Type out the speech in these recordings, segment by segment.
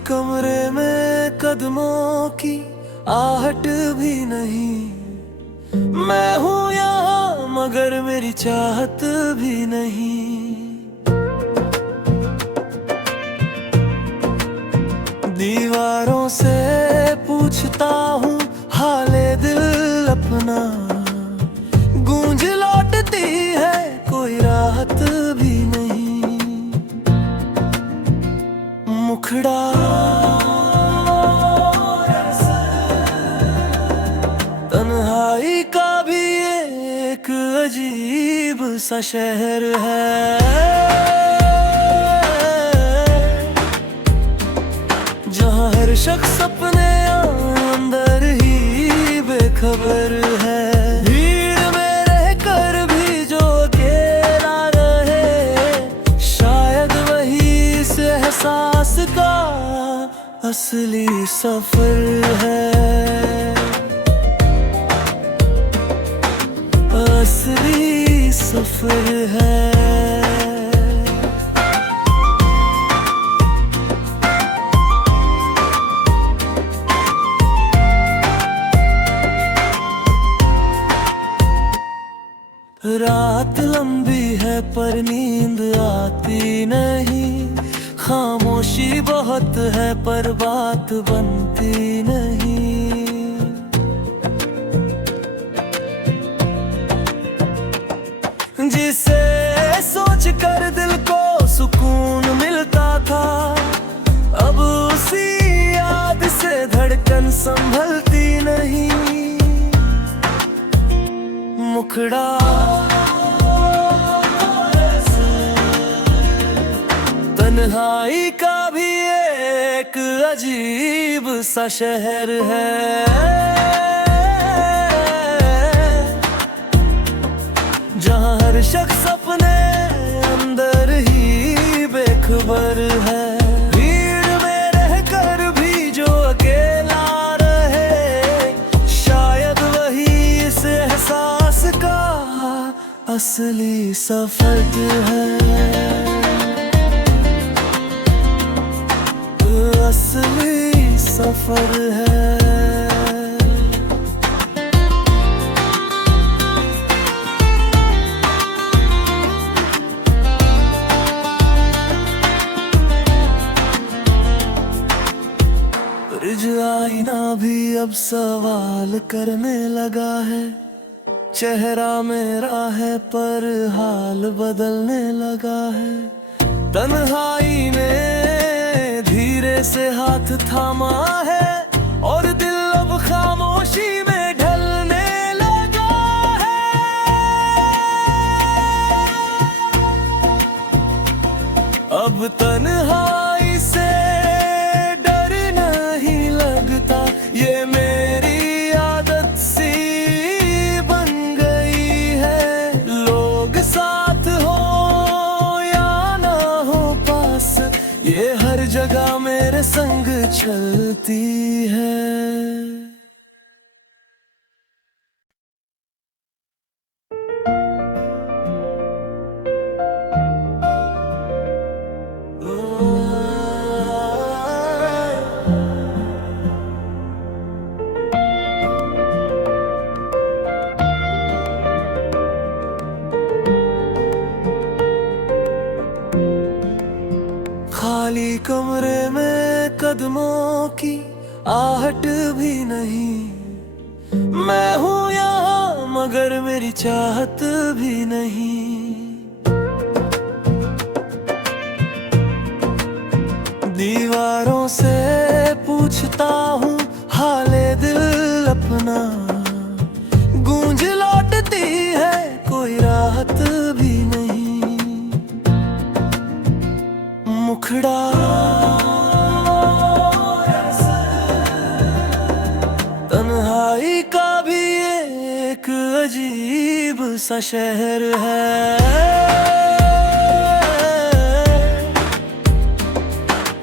कमरे में कदमों की आहट भी नहीं। मैं हूँ यहाँ मगर मेरी चाहत भी नहीं। दीवारों से पूछता हूँ हाले दिल अपना, गूंज लौटती है कोई राहत भी नहीं। मुखड़ा तन्हाई का भी एक अजीब सा शहर है, जहाँ हर शख्स अपने अंदर ही बेखबर है। भीड़ में रहकर भी जो अकेला रहे, शायद वही इस एहसास का असली सफर है, असली सफर है। रात लंबी है पर नींद आती नहीं, खामोशी बहुत है पर बात बनती नहीं। जिसे सोच कर दिल को सुकून मिलता था, अब उसी याद से धड़कन संभलती नहीं। मुखड़ा तन्हाई का भी एक अजीब सा शहर है, जहाँ हर शख्स अपने अंदर ही बेखबर है। भीड़ में रहकर भी जो अकेला रहे, शायद वही इस एहसास का असली सफर है, असली सफर है। ब्रिज आईना भी अब सवाल करने लगा है, चेहरा मेरा है पर हाल बदलने लगा है। तन्हाई ने धीरे से हाथ थामा है और दिल अब खामोशी में ढलने लगा है। अब तन्हाई से डर नहीं लगता, ये मेरी आदत सी बन गई है। लोग साथ हो या ना हो पास, ये हर जगह मेरे संग चलती है। खाली कमरे में कदमों की आहट भी नहीं। मैं हूँ यहाँ मगर मेरी चाहत भी नहीं। दीवारों से पूछता हूँ हाले दिल अपना, गूंज लौटती है कोई राहत भी नहीं। मुखड़ा तन्हाई का भी एक अजीब सा शहर है,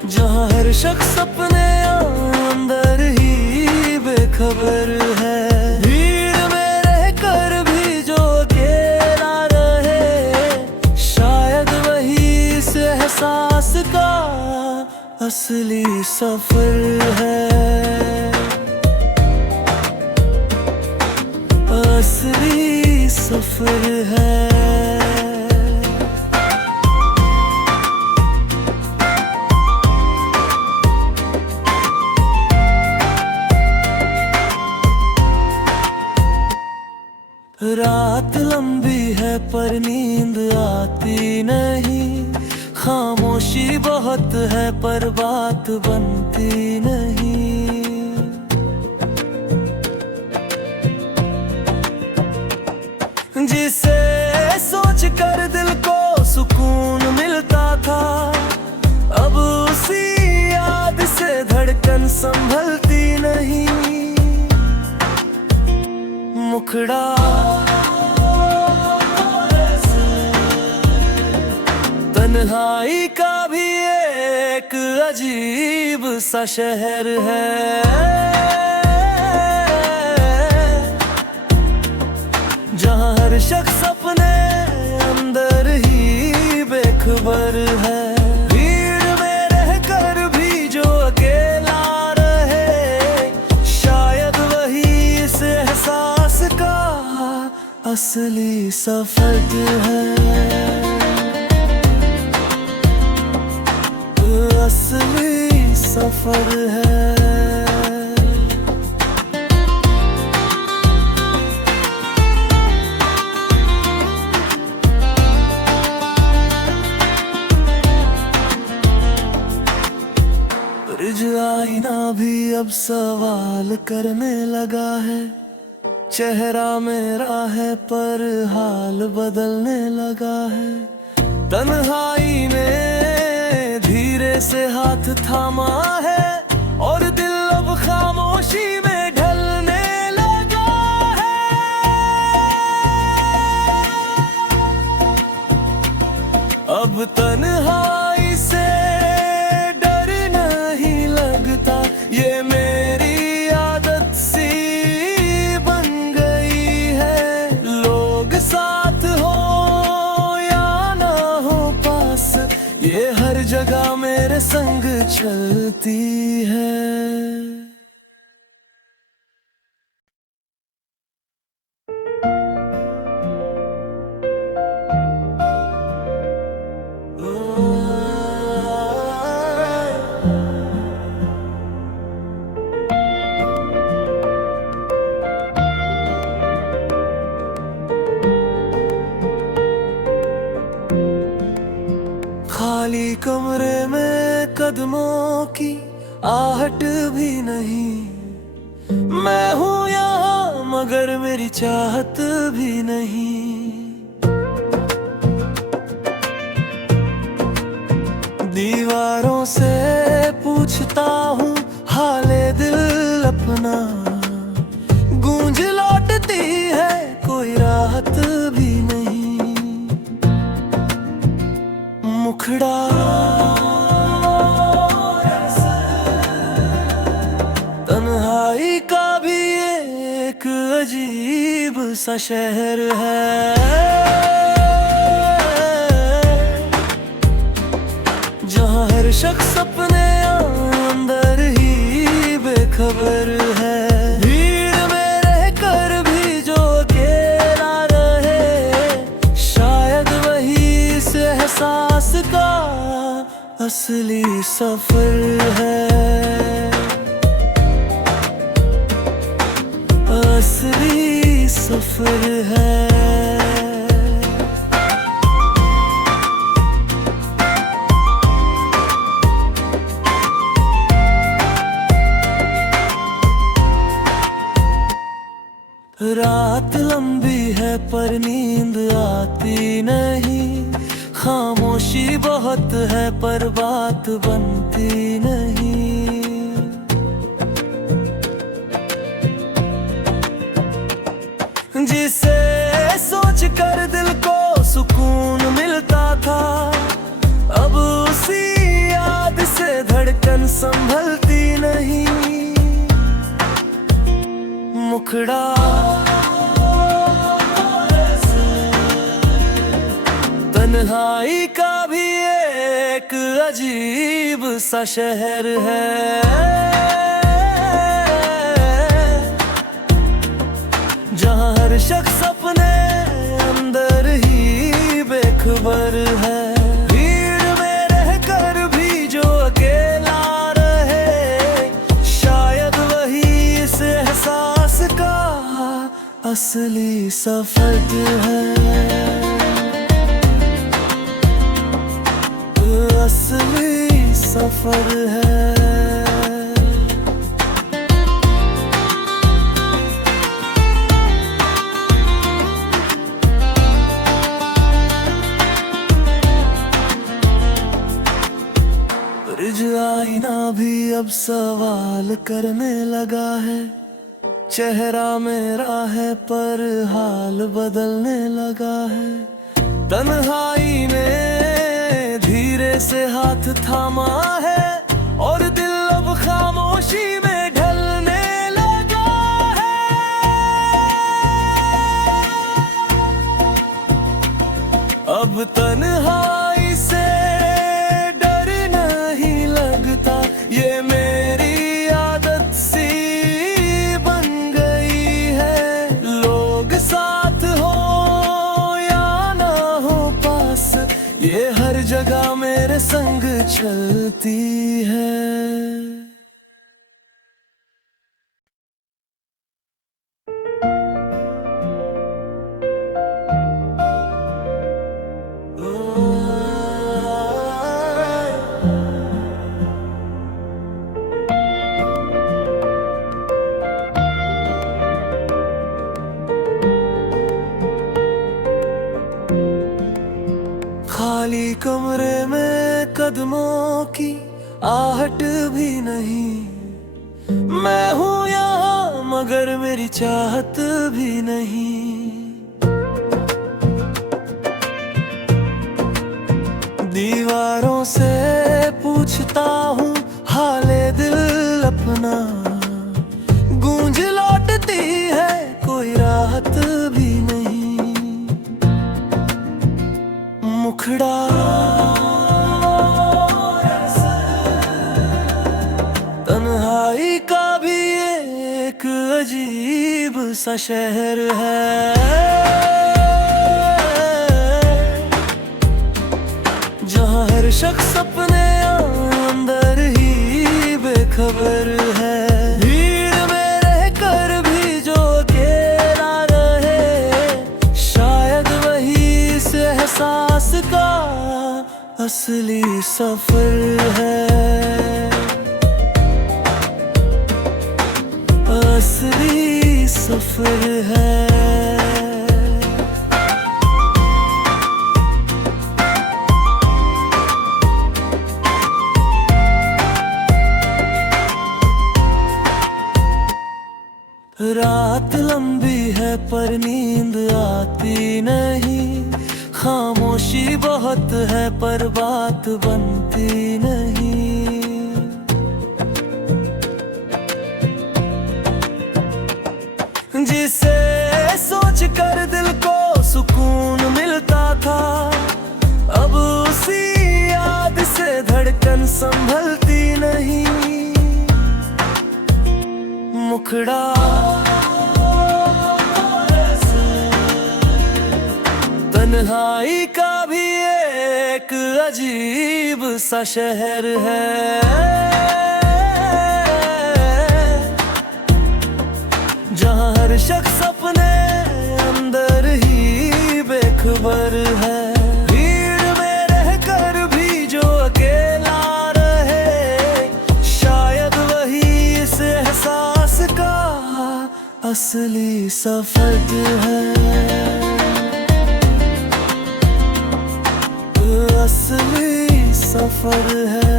जहाँ हर शख्स अपने अंदर ही बेखबर है। भीड़ में रहकर भी जो अकेला रहे, शायद वही इस एहसास का असली सफर है, असली सफर है। रात लंबी है पर नींद आती नहीं, खामोशी बहुत है पर बात बनती नहीं। जिसे सोच कर दिल को सुकून मिलता था, अब उसी याद से धड़कन संभलती नहीं। मुखड़ा तन्हाई का भी एक अजीब सा शहर है, जहाँ हर शख्स अपने अंदर ही बेखबर है। भीड़ में रहकर भी जो अकेला रहे, शायद वही इस एहसास का असली सफर है, असली सफर है। ब्रिज आईना भी अब सवाल करने लगा है, चेहरा मेरा है पर हाल बदलने लगा है। तन्हाई ने धीरे से हाथ थामा है और दिल अब खामोशी में ढलने लगा है। अब तन्हाई से डर नहीं लगता, ये मेरी आदत सी बन गई है। लोग साथ हो या ना हो पास, ये हर जगह मेरे संग चलती है। खाली कमरे में कदमों की आहट भी नहीं, मैं हूँ यहाँ मगर मेरी चाहत भी नहीं। दीवारों से पूछता हूँ हाले दिल अपना, गूंज लौटती है कोई राहत भी नहीं। मुखड़ा तन्हाई का भी एक अजीब सा शहर है, जहाँ हर शख्स अपने अंदर ही बेखबर है। भीड़ में रहकर भी जो अकेला रहे, शायद वही इस एहसास का असली सफर है, असली सफर है। रात लंबी है पर नींद आती नहीं, खामोशी बहुत है पर बात बनती नहीं। जिसे सोच कर दिल को सुकून मिलता था, अब उसी याद से धड़कन संभलती नहीं। मुखड़ा तन्हाई का भी एक अजीब सा शहर है, जहाँ हर शख्स अपने अंदर ही बेखबर है। भीड़ में रहकर भी जो अकेला रहे, शायद वही इस एहसास का असली सफर है, असली सफर है। ब्रिज आईना भी अब सवाल करने लगा है, चेहरा मेरा है पर हाल बदलने लगा है। तन्हाई ने धीरे से हाथ थामा है और दिल अब खामोशी में ढलने लगा है। अब तन्हाई से डर नहीं लगता, ये मेरी आदत सी बन गई है। लोग साथ हो या ना हो पास, ये हर जगह मेरे संग चलती है। खाली कमरे में कदमों की आहट भी नहीं, मैं हूँ यहाँ मगर मेरी चाहत भी नहीं। दीवारों से पूछता हूँ हाले दिल अपना, गूंज लौटती है कोई राहत भी नहीं। मुखड़ा तन्हाई का भी एक अजीब सा शहर है, जहाँ हर शख्स अपने अंदर ही बेखबर है। भीड़ में रहकर भी जो अकेला रहे, शायद वही इस एहसास का असली सफर है, असली सफर है। रात लंबी है पर नींद आती नहीं, खामोशी बहुत है पर बात बनती नहीं। जिसे सोच कर दिल को सुकून मिलता था, अब उसी याद से धड़कन संभलती नहीं। मुखड़ा तन्हाई का भी एक अजीब सा शहर है, जहाँ हर शख्स अपने अंदर ही बेखबर है। भीड़ में रहकर भी जो अकेला रहे, शायद वही इस एहसास का असली सफर है, असली सफर है।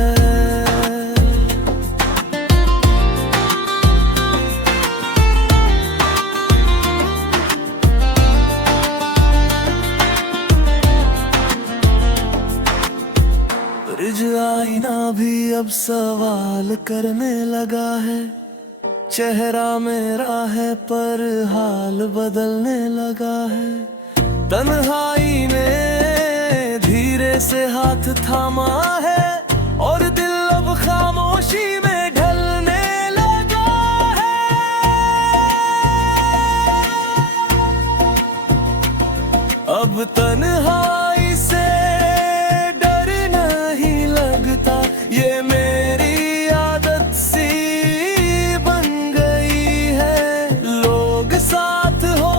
ब्रिज आईना भी अब सवाल करने लगा है, चेहरा मेरा है पर हाल बदलने लगा है। तन्हाई ने धीरे से हाथ थामा है और दिल अब खामोशी में ढलने लगा है। अब तन्हाई से डर नहीं लगता, ये मेरी आदत सी बन गई है। लोग साथ हो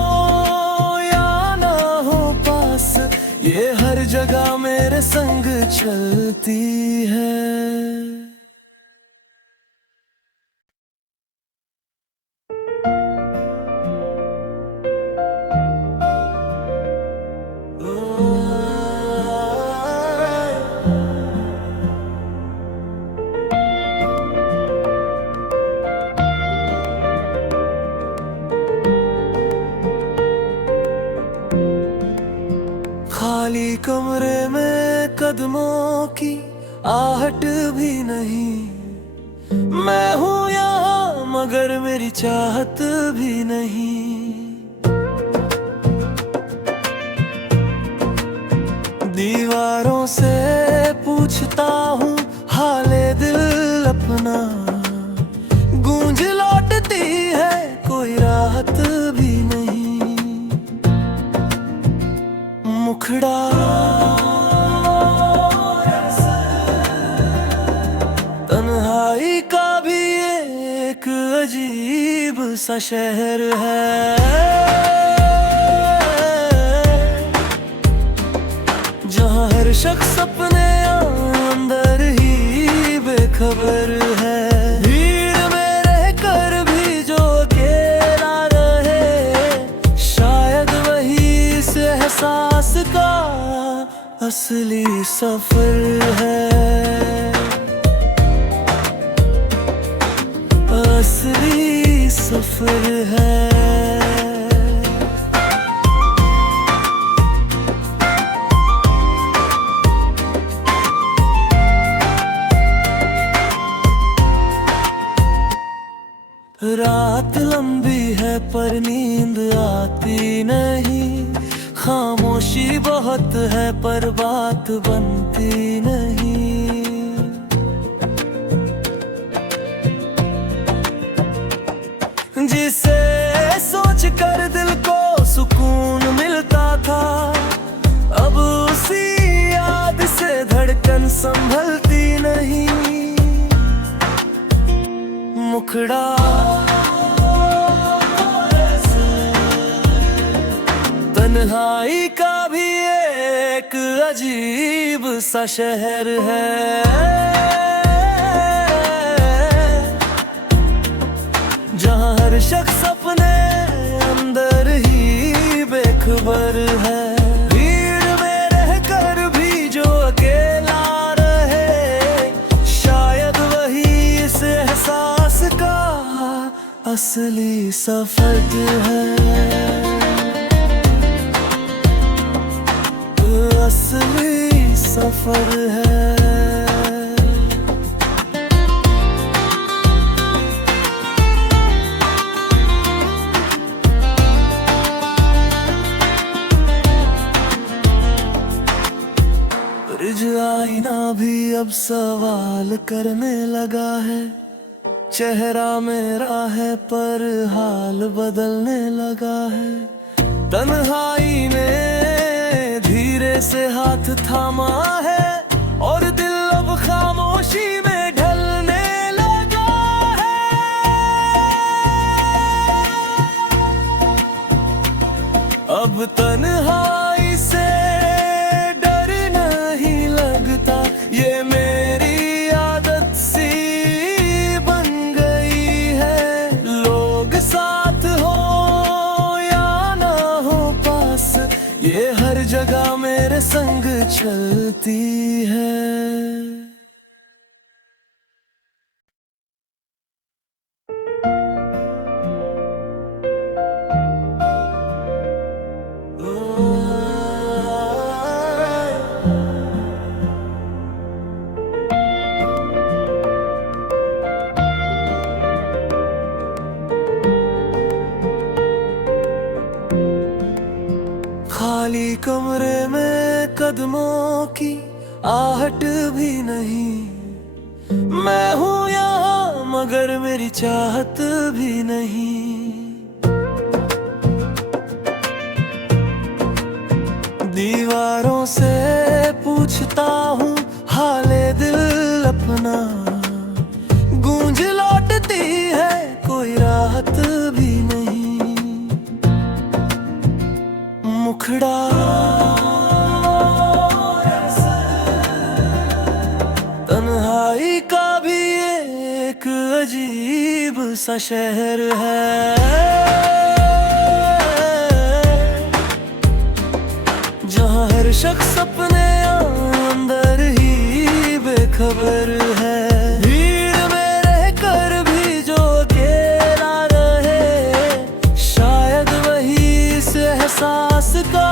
या ना हो पास, ये हर जगह मेरे संग चलती है। खाली कमरे में कदमों की आहट भी नहीं। मैं हूँ यहाँ मगर मेरी चाहत भी नहीं। दीवारों से पूछता हूँ हाले दिल अपना, गूंज लौटती है कोई राहत भी नहीं। मुखड़ा तन्हाई का भी एक अजीब सा शहर है, जहाँ हर शख्स अपने अंदर ही बेखबर है। भीड़ में रहकर भी जो अकेला रहे, शायद वही इस एहसास का असली सफर है। असली सफर है। रात लंबी है पर नींद आती नहीं। खामोशी बहुत है पर बात बनती नहीं। जिसे सोच कर दिल को सुकून मिलता था, अब उसी याद से धड़कन संभलती नहीं। मुखड़ा तन्हाई का भी एक अजीब सा शहर है, जहाँ हर शख्स अपने अंदर ही बेखबर है। भीड़ में रहकर भी जो अकेला रहे, शायद वही इस एहसास का असली सफर है। असली सफर है। ब्रिज आईना भी अब सवाल करने लगा है। चेहरा मेरा है पर हाल बदलने लगा है। तन्हाई ने धीरे से हाथ थामा है और दिल अब खामोशी में ढलने लगा है। अब तन्हाई से डर नहीं लगता, ये मेरी आदत सी बन गई है। लोग साथ हो या ना हो पास, ये हर जगह मेरे संग चलती है। खाली कमरे में कदमों की आहट भी नहीं। मैं हूँ यहाँ मगर मेरी चाहत भी नहीं। दीवारों से पूछता हूँ हाले दिल अपना, गूंज लौटती है कोई राहत भी नहीं। मुखड़ा तन्हाई का भी एक अजीब सा शहर है, जहाँ हर शख्स अपने अंदर ही बेखबर है। भीड़ में रहकर भी जो अकेला रहे, शायद वही इस एहसास का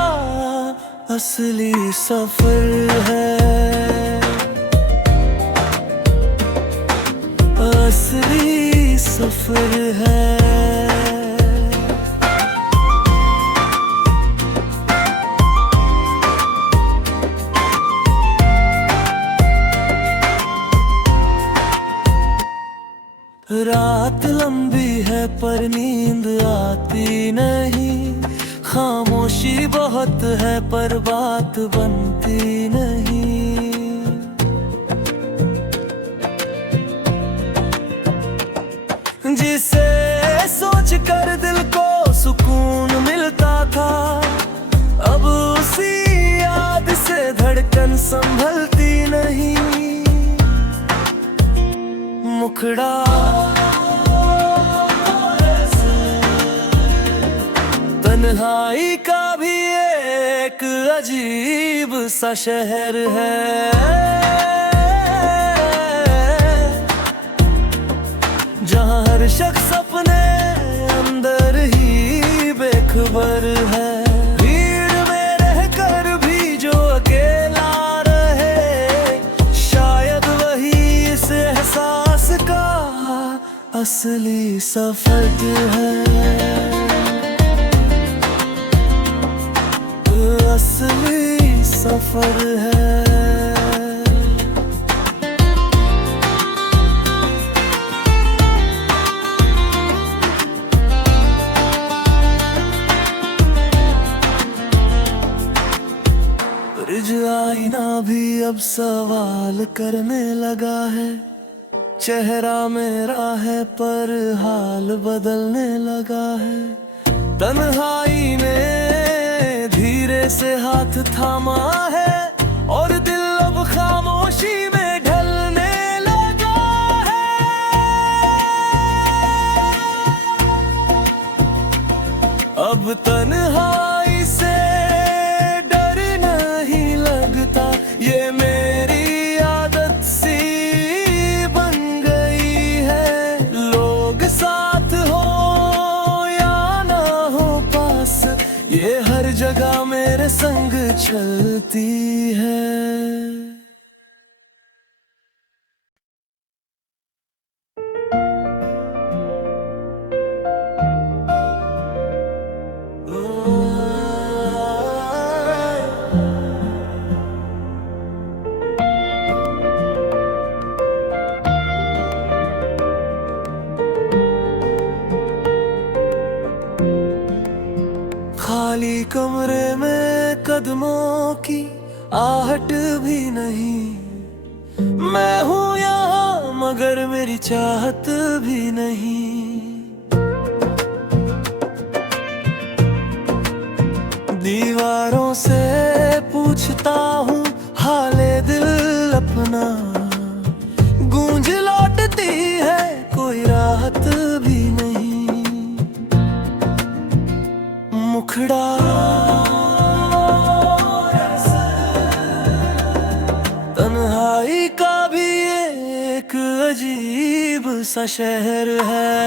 असली सफर है, असली सफर है। रात लंबी है पर नींद आती नहीं, खामोशी बहुत है पर बात बनती नहीं। जिसे सोच कर दिल को सुकून मिलता था, अब उसी याद से धड़कन संभलती नहीं। मुखड़ा तन्हाई का भी एक अजीब सा शहर है, जहाँ हर शख्स अपने अंदर ही बेखबर है। भीड़ में रहकर भी जो अकेला रहे, शायद वही इस एहसास का असली सफर है, असली सफर है। ब्रिज आईना भी अब सवाल करने लगा है, चेहरा मेरा है पर हाल बदलने लगा है। तन्हाई ने धीरे से हाथ थामा है और दिल अब खामोशी में ढलने लगा है। अब तन्हाई से डर नहीं लगता, ये मेरी आदत सी बन गई है। लोग साथ हो या ना हो पास, ये हर जगह मेरे संग चलती है। खाली कमरे में कदमों की आहट भी नहीं। मैं हूँ यहाँ मगर मेरी चाहत भी नहीं। दीवारों से पूछता हूँ हाले दिल अपना, गूंज लौटती है कोई राहत भी नहीं। मुखड़ा तन्हाई का भी एक अजीब सा शहर है,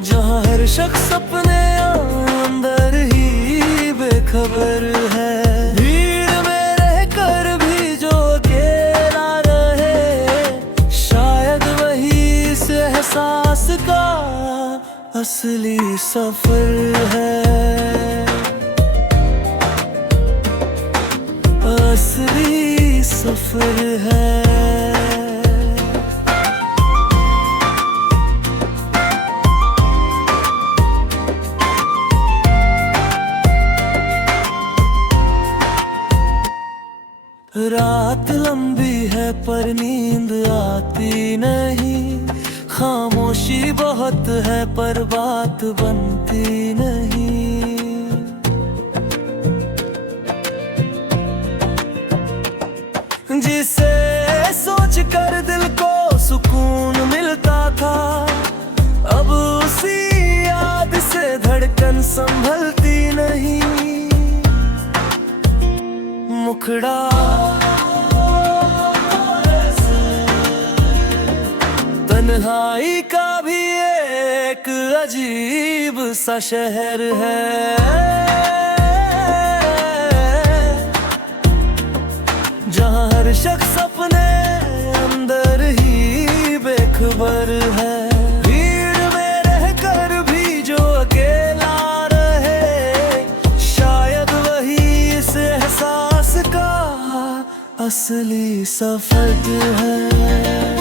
जहाँ हर शख्स अपने अंदर ही बेखबर है। भीड़ में रहकर भी जो अकेला रहे, शायद वही इस एहसास का असली सफर है, असली सफर है। रात लंबी है पर नींद आती नहीं, खामोशी बहुत है पर बात बनती नहीं। जिसे सोच कर दिल को सुकून मिलता था, अब उसी याद से धड़कन संभलती नहीं। मुखड़ा तन्हाई का भी एक अजीब सा शहर है, जहाँ हर शख्स अपने अंदर ही बेखबर है। भीड़ में रहकर भी जो अकेला रहे, शायद वही इस एहसास का असली सफर है।